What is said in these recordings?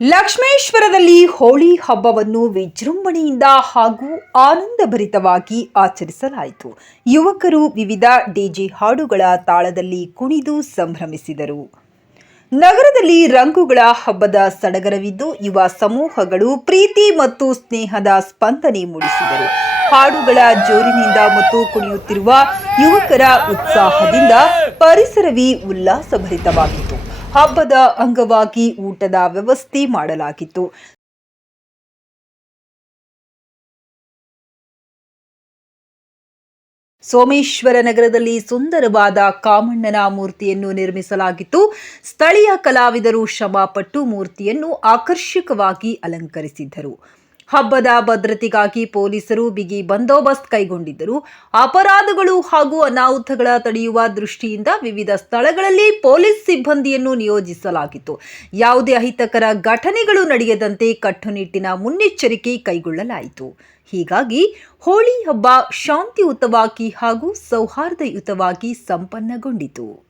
ಲಕ್ಷ್ಮೇಶ್ವರದಲ್ಲಿ ಹೋಳಿ ಹಬ್ಬವನ್ನು ವಿಜೃಂಭಣೆಯಿಂದ ಹಾಗೂ ಆನಂದಭರಿತವಾಗಿ ಆಚರಿಸಲಾಯಿತು. ಯುವಕರು ವಿವಿಧ ಡಿಜೆ ಹಾಡುಗಳ ತಾಳದಲ್ಲಿ ಕುಣಿದು ಸಂಭ್ರಮಿಸಿದರು. ನಗರದಲ್ಲಿ ರಂಗುಗಳ ಹಬ್ಬದ ಸಡಗರವಿದ್ದು ಯುವ ಸಮೂಹಗಳು ಪ್ರೀತಿ ಮತ್ತು ಸ್ನೇಹದ ಸ್ಪಂದನೆ ಮೂಡಿಸಿದರು. ಹಾಡುಗಳ ಜೋರಿನಿಂದ ಮತ್ತು ಕುಣಿಯುತ್ತಿರುವ ಯುವಕರ ಉತ್ಸಾಹದಿಂದ ಪರಿಸರವೇ ಉಲ್ಲಾಸಭರಿತವಾಗಿತ್ತು. ಹಬ್ಬದ ಅಂಗವಾಗಿ ಊಟದ ವ್ಯವಸ್ಥೆ ಮಾಡಲಾಗಿತ್ತು. ಸೋಮೇಶ್ವರ ನಗರದಲ್ಲಿ ಸುಂದರವಾದ ಕಾಮಣ್ಣನ ಮೂರ್ತಿಯನ್ನು ನಿರ್ಮಿಸಲಾಗಿತ್ತು. ಸ್ಥಳೀಯ ಕಲಾವಿದರು ಶ್ರಮಪಟ್ಟು ಮೂರ್ತಿಯನ್ನು ಆಕರ್ಷಕವಾಗಿ ಅಲಂಕರಿಸಿದ್ದರು. ಹಬ್ಬದ ಭದ್ರತೆಗಾಗಿ ಪೊಲೀಸರು ಬಿಗಿ ಬಂದೋಬಸ್ತ್ ಕೈಗೊಂಡಿದ್ದರು. ಅಪರಾಧಗಳು ಹಾಗೂ ಅನಾಹುತಗಳ ತಡೆಯುವ ದೃಷ್ಟಿಯಿಂದ ವಿವಿಧ ಸ್ಥಳಗಳಲ್ಲಿ ಪೊಲೀಸ್ ಸಿಬ್ಬಂದಿಯನ್ನು ನಿಯೋಜಿಸಲಾಗಿತ್ತು. ಯಾವುದೇ ಅಹಿತಕರ ಘಟನೆಗಳು ನಡೆಯದಂತೆ ಕಟ್ಟುನಿಟ್ಟಿನ ಮುನ್ನೆಚ್ಚರಿಕೆ ಕೈಗೊಳ್ಳಲಾಯಿತು. ಹೀಗಾಗಿ ಹೋಳಿ ಹಬ್ಬ ಶಾಂತಿಯುತವಾಗಿ ಹಾಗೂ ಸೌಹಾರ್ದಯುತವಾಗಿ ಸಂಪನ್ನಗೊಂಡಿತು.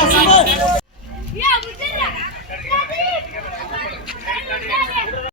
大师傅。